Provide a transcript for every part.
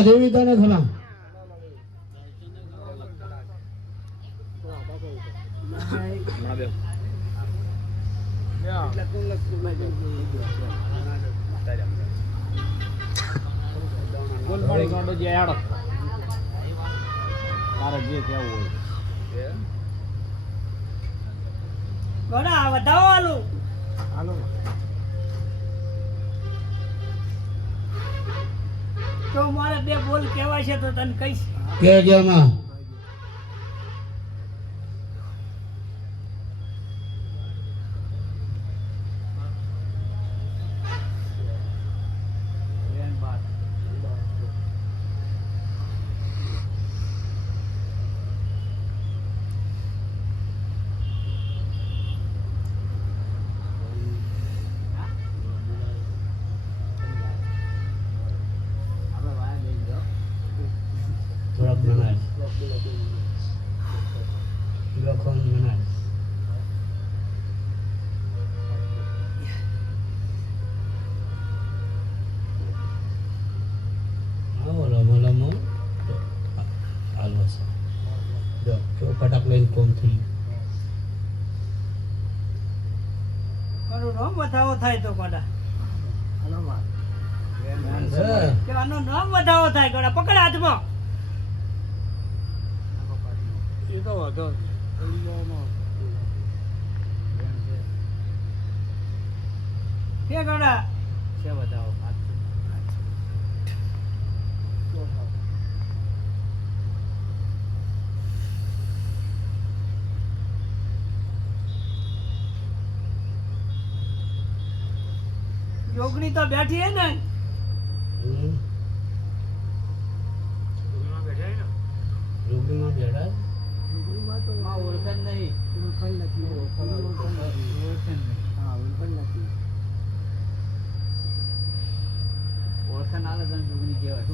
ખમા દેવી તને ખમા ગોલમાળી ગાંડો જે આડો તારે જે કેવું હોય ગોડા વધાવો આલુ હાલો તો મારે બે બોલ કહેવાય છે તો તને કહીશ કે માં ફટાક લઈને કોમ થઈ મારું નામ વધાવો થાય તો ગોડા કે આનો નામ વધાવો થાય ગોડા પકડ હાથમાં એ તો વાંધો કે ગોડા છે બતાવો જોગણી તો બેઠી હે ને રોગીમાં બેઠા ઓળખન નહીં ઓળખન આવે તને જોગણી કહેવાય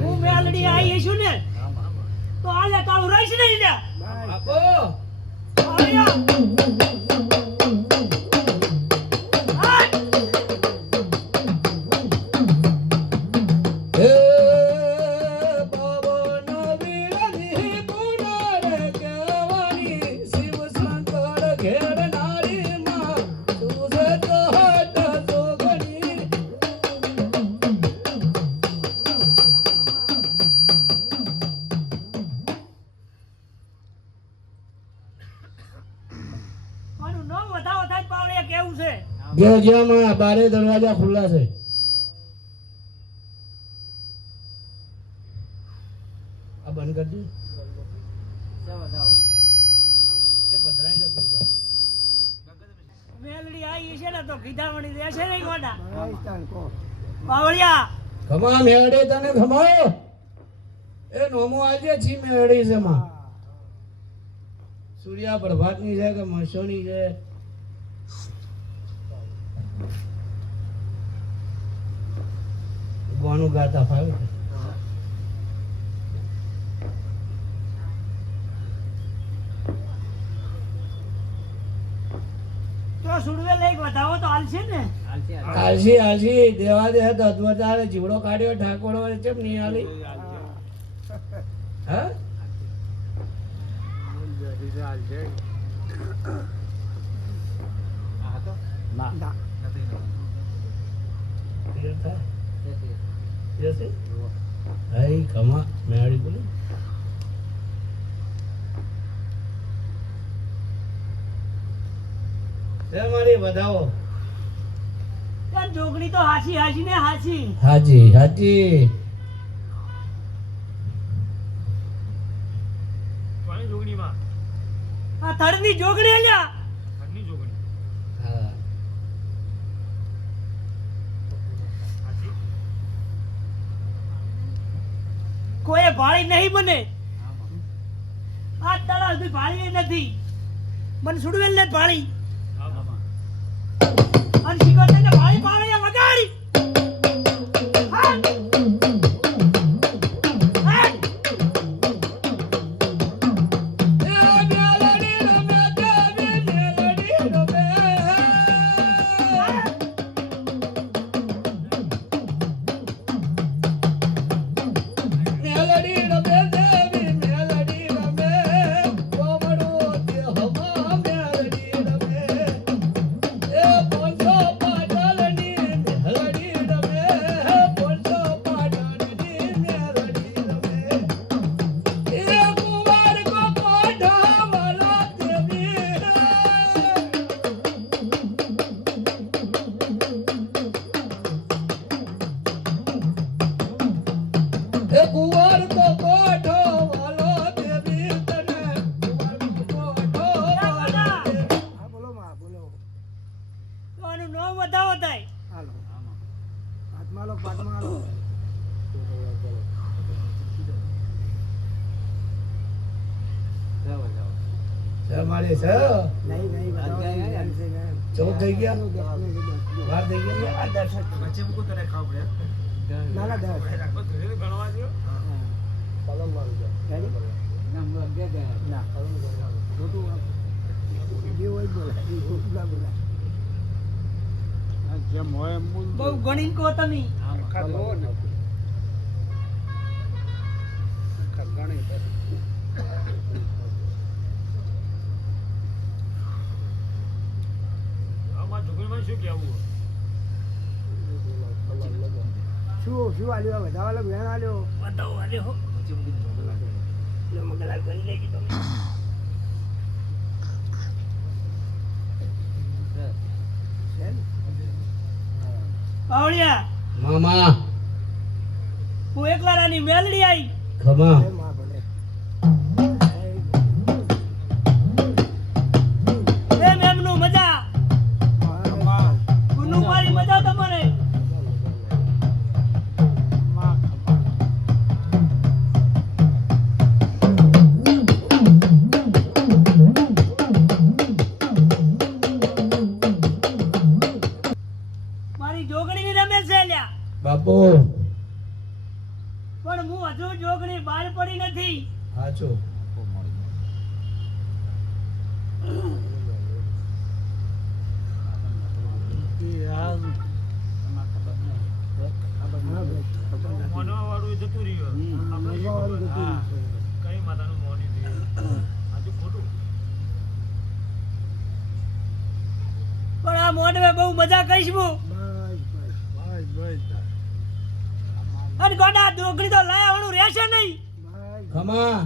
હું મેલડી આવી છું ને તો આલે કાળું રહીશ નહીં ને આપો આયા માં બારે દરવાજા ખુલ્લા છે આ બંધ કરી દી એ બદરાઈ જશે મેલડી આવી છે ને તો ગીધામણી રહેશે નહીં ગોડા પાવળિયા ખમા મેળે તને ખમાયો એ નોમો આજે છી મેળી છે માં સૂર્યા પ્રભાતની છે કે મસોની છે ગાનું ગાતા ફાવે તો સુડવે લઈ વધાવો તો હાલ છે ને આલસી દેવા દે તો અધવતારે જીવડો કાઢ્યો ઠાકોરો ચેમ નહીં આલી હા જશે હાઈ કમા મેળી બોલી મારી વધાવો જોગણી તો હાસી હાસી ને હાસી હાજી હાજી આ થડની જોગણી અલ્યા હા કોઈ ભાળી નહીં બને આ તળા સુધી ભાળી નથી મને સુડવેલ ને ભાળી અને શિકોતર ને ભાળી પાડે વગાડી તમારી છે નહીં નહીં અગિયાર ચૌદ થઈ ગયા 12 થઈ ગયા આ 10 પછી મુકું તને ખાવ પડે ના ના 10 રાખો તો ગણવા દો કલમ મારી જાય ના હું 11 ગયા ના ખોટું જે હોય બોલે એ ખોટું ના બોલે જેમ હોય એમ બોલ બહુ ગણી કો તમે શું આલ્યો વધાવા લો વેણ આલ્યો વધાવો આલ્યો લે મગલા ગણ લેકી તમે પાવળિયા મામા હું એકલા રાની મેલડી આવી ખમા એ મેમનું મજા ગુનું મારી મજા તમને મારી જોગણી રમે છે લ્યા બાપુ પણ હું હજુ જોગણી બહાર પડી નથી સાચું પણ આ મોઢવે બહુ મજા કહીશ હું અને ગોડા જોગણી તો લાયાવાનું રહેશે નહીં ખમા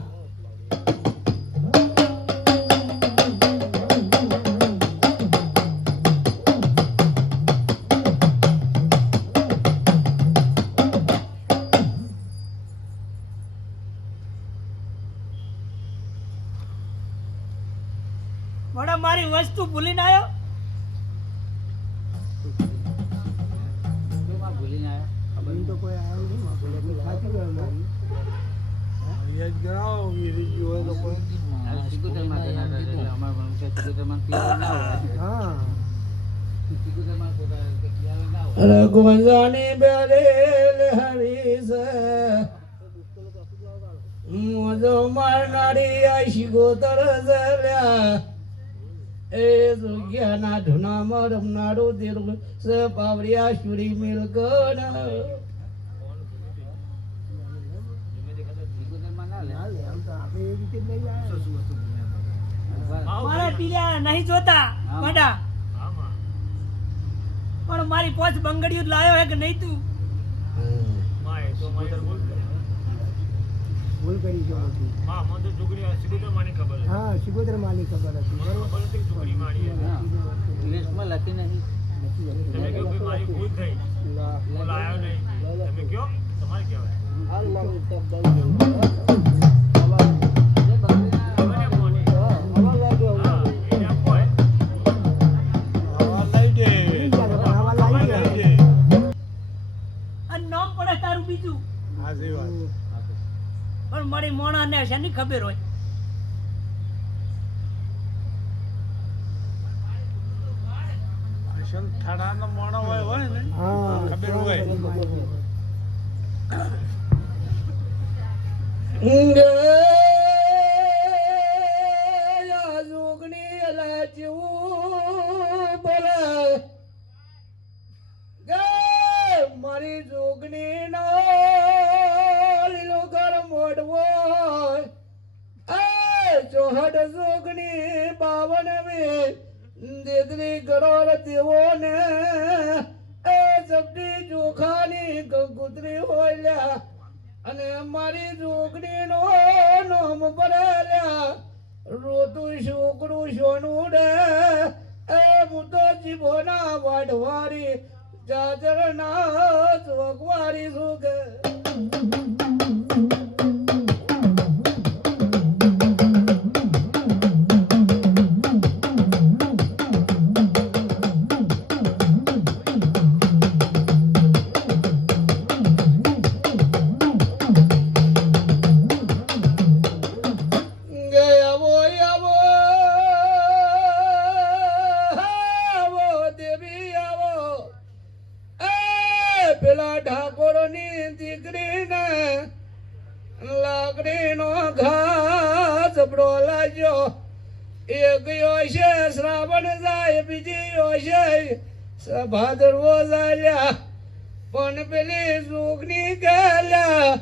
મોડા મારી વસ્તુ ભૂલીને આવ્યો ભૂલીને આવ્યા તો કોઈ આવ્યો નહીં સાચી ગયો મારી સિકુતરમાં જતા એટલે અમારે પણ કે સિકુતરમાં પીવા ના હોય હા સિકુતરમાં પીવા ના હોય રઘુવંશાની બેરેલ હરીશ મોજો મારનારી આશી ગોતર ઝલ્યા એ જગ્યાના ધુનામાં રમનારું દીર્ઘ સ પાવડિયા સુરી મિલકન સિકુતરમાં ના લે મારે પીલા નહીં જોતા મોડા પણ મારી પોચ બંગડીઓ લાયો હે કે નહીં તું ભૂલ કરી છે હા સિગોદર માની ખબર હતી બરોબર લિસ્ટમાં લખી નહીં અને નામ પડે તારું બીજું પણ મારી મોણા ને શેની ખબર હોય જોગણી અલા જેવું બોલે મારી જોગણી નો લીલો ઘર મોડવો ચોહટ જોગણી 52 દેદરી ગરોર દેવો ને એ જબડી જોખાની ગંગુતરી હોલ્યા અને મારી જોગણી નો નામ ભરેલ્યા રોતું છોકરું સોનું રે એ મુતો જીભોના વાઢવારી જાજર ના ચોકવારી સુગે ગયા લાકડીનો ઘા જબડો લાગ્યો એક છે શ્રાવણ જાય બીજી છે ભાદરવો ચાલ્યા પણ પેલી સુખની ગયેલા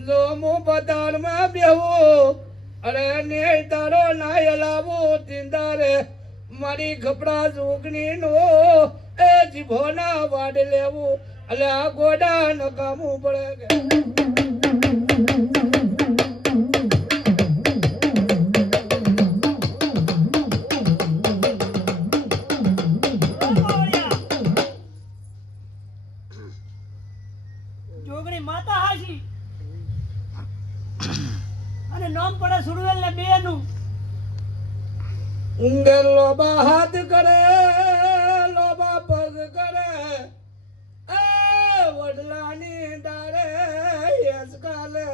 જો હું બતાડમાં બેહું અરે ને તારો નાય લાવું તિંદારે મારી કપડા સુખની નો એ જીભોના વાડ લેવું એટલે આ ગોડા નકામું પડે કે જોગણી માતા હાશી અને નામ પડે સુરવેલ ને બે નું ઊંઘે લોબા હાથ કરે લોબા પગ કરે એ વડલાની ડારે યસ કાલે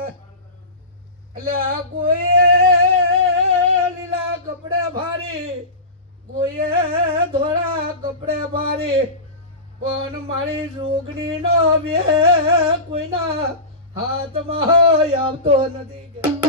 એટલે આ કોઈએ લીલા કપડે ભારી કોઈએ ધોળા કપડે ભારી પણ મારી જોગણી નો બે કોઈના હાથમાં આવતો નથી કે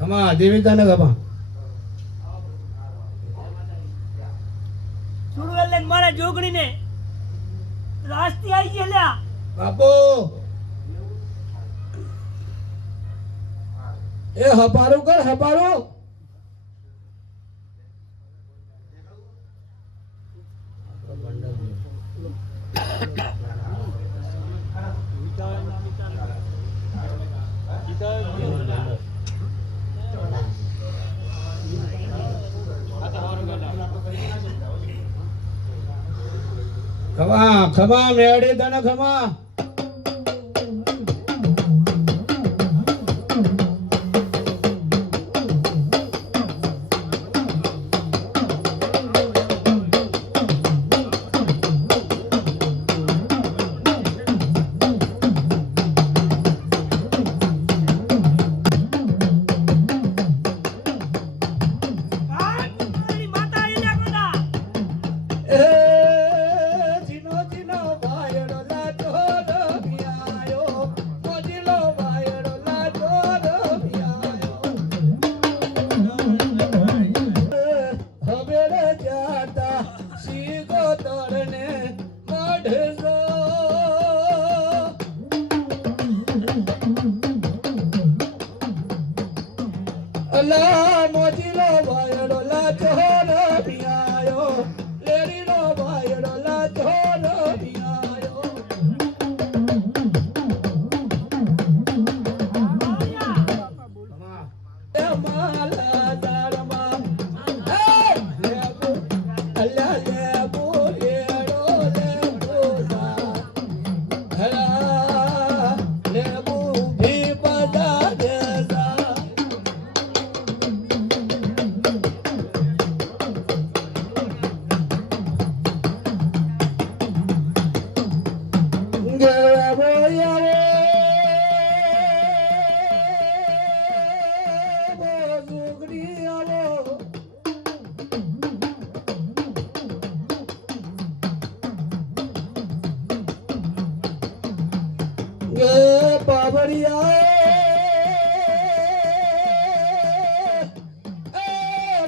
ખમા દેવીતાને ખમા સુરવેલ ને મારા જોગણી ને રાસ્તી આવી ગઈ લ્યા બાપો એ હપારું કર હપારું ખમા ખમા મેળી તને ખમા અલા મોજીલો વાયડો લાચોનો પિયાયો લેડીનો વાયડો લાચોનો પિયાયો એ માલા દારમાં હે લેબુ અલા લેબુ લેડો લેબુ સા હલા લેબુ ભી બજા દેસા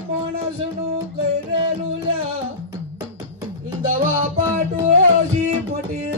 માણસનું કરેલું દવા પાટોશી મોટી